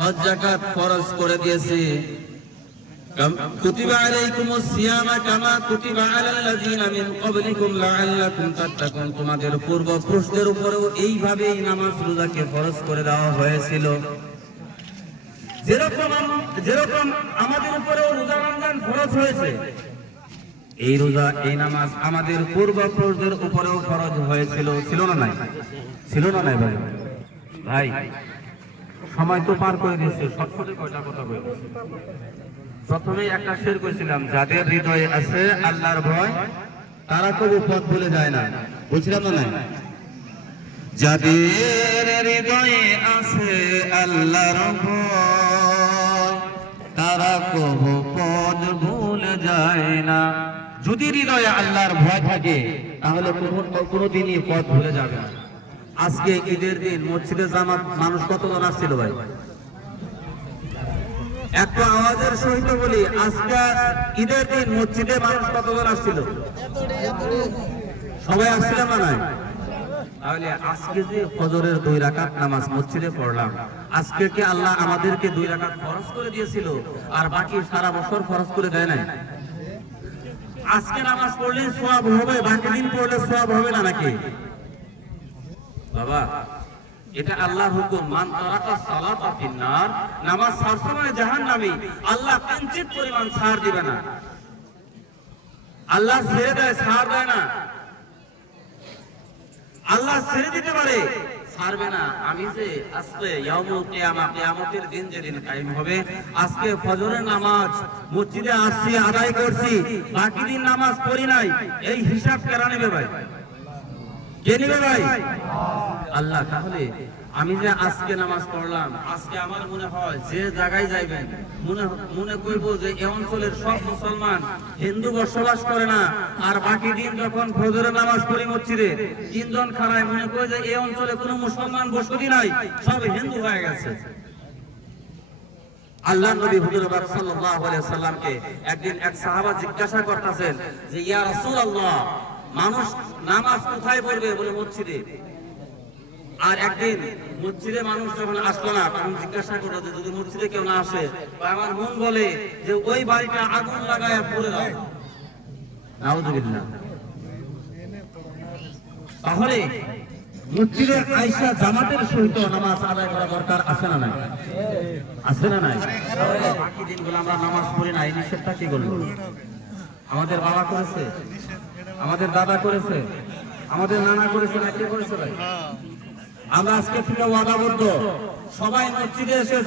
হজ যাকাত ফরজ করে দিয়েছে। কুতিবা আলাইকুমুস সিয়ামা কামা কুতিবা আলাল লাযিনা মিন ক্বাবলিকুম লাআল্লাকুম তাত্তাকুন, তোমাদের পূর্বপুরুষদের উপরেও এইভাবেই নামাজ রোজাকে ফরজ করে দেওয়া হয়েছিল। যেরকম আমাদের উপরেও রোজা রমজান ফরজ হয়েছে, এই রোজা এই নামাজ আমাদের পূর্বপুরুষদের উপরেও ফরজ হয়েছিল। ছিল না নাই? ছিল না নাই ভাই? ভাই সময় তো পার করে দিয়েছে, শর্টকাটে কয়টা কথা বলছি। প্রথমেই একটা শের করেছিলাম, যাদের হৃদয়ে আছে আল্লাহর ভয় তারা কবু পথ ভুলে যায় না। বুঝলাম না? নাই? যাদের হৃদয়ে আছে আল্লাহর ভয় তারা কবু পথ ভুলে যায় না। যদি হৃদয়ে আল্লাহর ভয় থাকে তাহলে কোনোদিনই পথ ভুলে যাবে না। আজকে ঈদের দিন মসজিদে জামাত মানুষ কতজন আসছিল ভাই? একটা আওয়াজের সহিত বলি, আজকে ঈদের দিন মসজিদে মানুষ কতজন আসছিল? সবাই আসছিল না? নাই? তাহলে আজকে যে ফজরের 2 রাকাত নামাজ মসজিদে পড়লাম, আজকে কি আল্লাহ আমাদেরকে 2 রাকাত ফরজ করে দিয়েছিল আর বাকি সারা বছর ফরজ করে দেয় নাই? আজকে নামাজ পড়লে সওয়াব হবে, বাকি দিন পড়লে সওয়াব হবে না নাকি? বাবা এটা আল্লাহর হুকুম, মান তারাকা সালাতা ফিন্নার, নামাজ ছাড়ছে মানে জাহান্নামী। আল্লাহ কিঞ্চিত পরিমাণ ছাড় দিবে না। আল্লাহ ছেড়ে দেয়, ছাড় দেয় না। আল্লাহ ছেড়ে দিতে পারে, ছাড়বে না। আমি যে আজকে ইয়াউমুল কিয়ামা, কিয়ামতের দিন যেদিন কায়েম হবে, আজকে ফজরের নামাজ মসজিদে আসছি, আদায় করছি, বাকি দিন নামাজ পড়ি নাই, এই হিসাব কেরা নেবে ভাই? কে নেবে ভাই? আল্লাহ। তাহলে আমি যে আজকে নামাজ পড়লাম, আজকে আমার মনে হয় যে জায়গায় যাইবেন মনে করব যে এই অঞ্চলের সব মুসলমান, হিন্দু বসবাস করে না, আর বাকি দিন যখন ফজরের নামাজ পড়ি মসজিদে 3 জন খাড়ায়, মনে করে যে এই অঞ্চলে কোনো মুসলমান বসতি নাই, সব হিন্দু হয়ে গেছে। আল্লাহ নবী হুজুর পাক সাল্লাল্লাহু আলাইহি সাল্লামকে একদিন এক সাহাবা জিজ্ঞাসা করতেছেন যে ইয়া রাসূলুল্লাহ, মানুষ নামাজ কোথায় পড়বে? বলে মসজিদে। আর একদিন মসজিদে মানুষ যখন আসলো না, তখন জিজ্ঞাসা করলো যে যদি মসজিদে কেউ না আসে, আমার মন বলে যে ওই বাড়িটা আগুন লাগায় পুড়ে দাও। নাউযুবিল্লাহ। তাহলে মসজিদে আয়েশা জামাতের সহিত নামাজ আদায় করা দরকার আছে না নাই? আছে না নাই? বাকি দিনগুলো আমরা নামাজ পড়ি না, এই নিষেধটা কি করলো? আমাদের বাবা করেছে, আমাদের দাদা করেছে, আমাদের নানা করেছে, না কে করেছে ভাই? আমরা আজকে থেকে ওয়াদাবদ্ধ, সবাই মসজিদে এসে